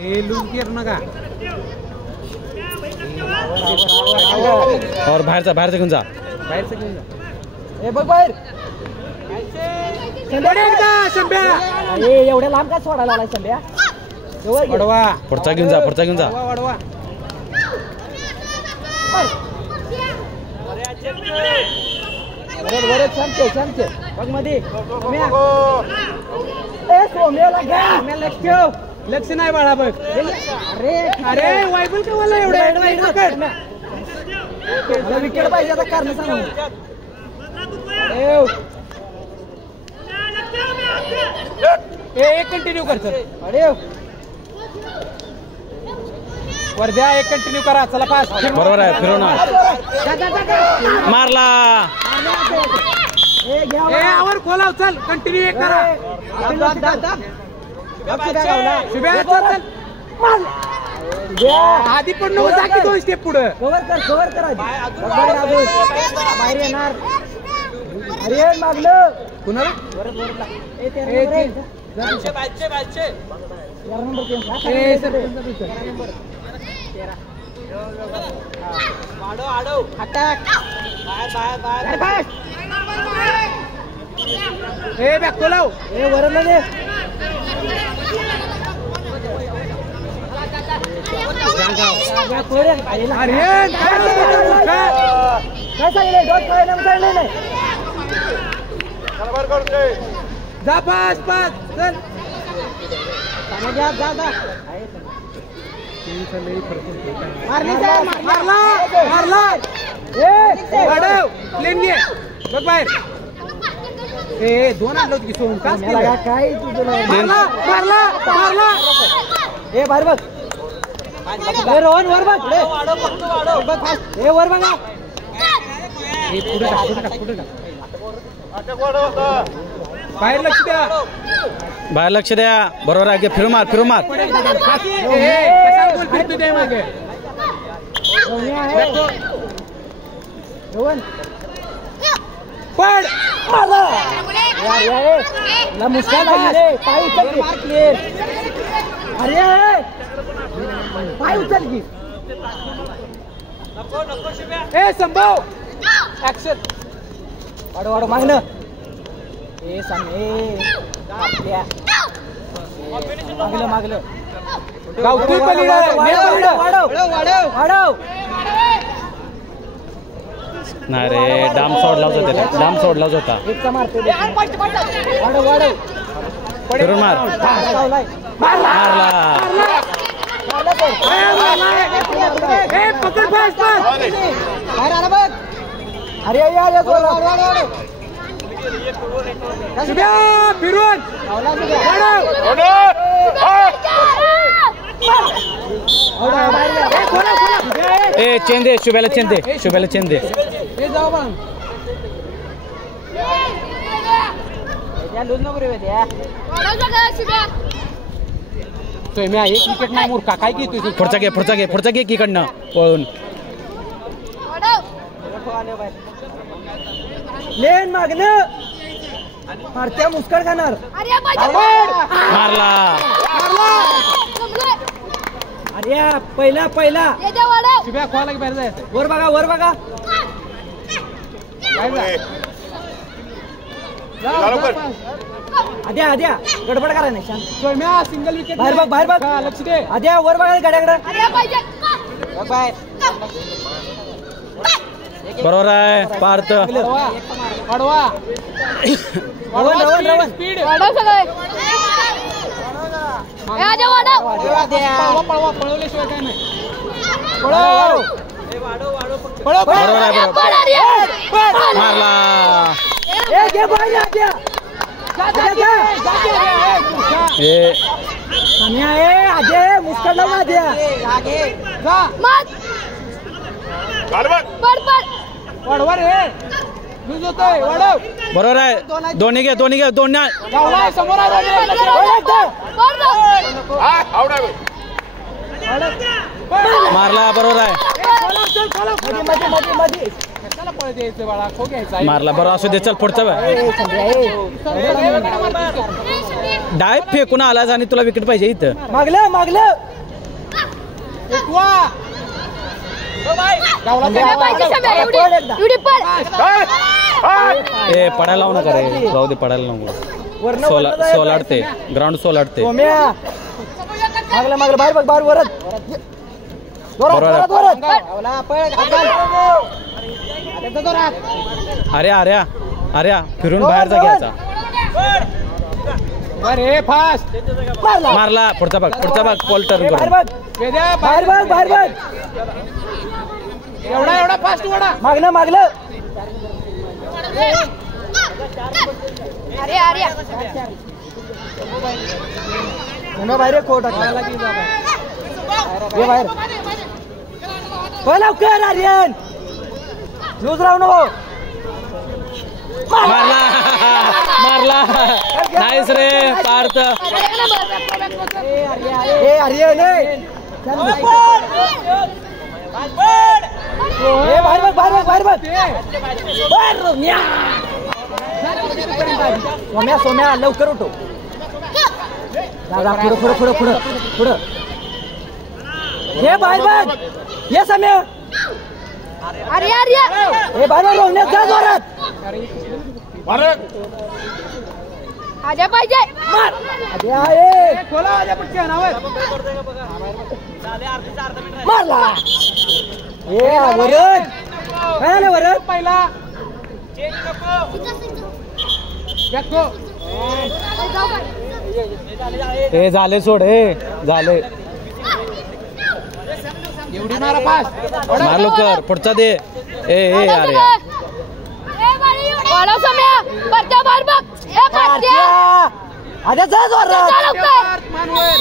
ए loose gear नका और बाहेरचा घेऊन जा ए बघ बाहेर शंभ्या एवढ्या लांब का सोडायला आला शंभ्या वडवा पुढचा घेऊन जा वडवा बरोबर छानचे बघ मध्ये ए सोम्याला घ्या मी लक्ष ठेव लक्ष नाही बाळा बघ अरे वायबल का मला एवढं विकेट पाहिजे आता कारण सांगू एक कंटिन्यू कर सर अरे वर्ध्या एक कंटिन्यू करा चला फास्ट बरोबर आहे फिरवणार मारला आवर खोलाव चल कंटिन्यू एक करा आधी पण नको जा की 2 स्टेप पुढे कव्हर कर बाहेर येणार अरे मागलं कुणाला जा पास चल मारला प्लेन घे बघ बाहेर ए 2 आणलं की सोडून काय मारला ए बाहेर बघ रोहन वर बघ ए वर बघा पुढे बाहेर लक्ष द्या बरोबर आहे फिरू मार पड मुश्किल पाय उचल अरे पाय उचल की ए संभव ऍक्शन वाढ मागणं ए सामने मागलं गावठी वाढव नाही रे डाम सोडला होता वाढव फिरून मारला अरे फिरून ए चेंदे शुभ्याला चेंदे एक विकेट नाही मूर्खा काय घेतोय पुढचा घे इकडनं पळून लेन मागणं मारत्या मुस्कड खाणार मारला अरे पहिला शुभ्या खोला की बाहेर जायचं वर बघा आद्या गडबड करा नाही शांत सिंगल विकेट बाहेर बघ लक्ष दे आद्या वर बघा गाड्याकडे बरोबर आहे पार्थ पडवा स्पीड पळवल्याशिवाय काय नाही मारला मुस्कड वाढवा रे लूज होतोय वाढव बरोबर आहे दोन्ही घे समोर मारला बरोबर आहे मारला बरोबर असू दे चल पुढचं डाय फेकून आलास आणि तुला विकेट पाहिजे इथं. मागलं मागलं ए पडायला लावू नका रे, जाऊ दे पडायला लावू. सोलाडते ग्राउंड सोलाडते. मागलं मागलं बाहेर बघ बाहेर वरत अरे अरे अरे फिरून बाहेरचा घ्यायचा. अरे फास्ट मारला. पुढचा भाग बॉल टर्न बाहेर करून. बघ बाहेर बघ बाहेर बघ एवढा फास्ट वडा मागलं मागलं अरे अरे बाहेर खोट बाहेर लवकर आर्यन लूज राहू नको. मारला नाईस रे पार्थ. ए आर्यन बाहेर बघ बाहेर बघ बाहेर बघ सोम्या सोम्या लवकर उठो. पुढं पुढं पुढं पुढं पुढं हे बाहेर बघ ये सम्या. अरे अरे हे बाहेर रोवण्यात जा जोरात. आजा पाहिजे मार खोला आल्या पुढच्या नावात मारला. ए वरद काय आलं वरद पहिला हे झाले सोड. हे झाले. एवढी मारा फास्ट मार लवकर पुढचा दे. ए अरे वाला सम्या परत्या बाहेर बघ. ए परत्या आद्या जा जोरात. लवकर मानवर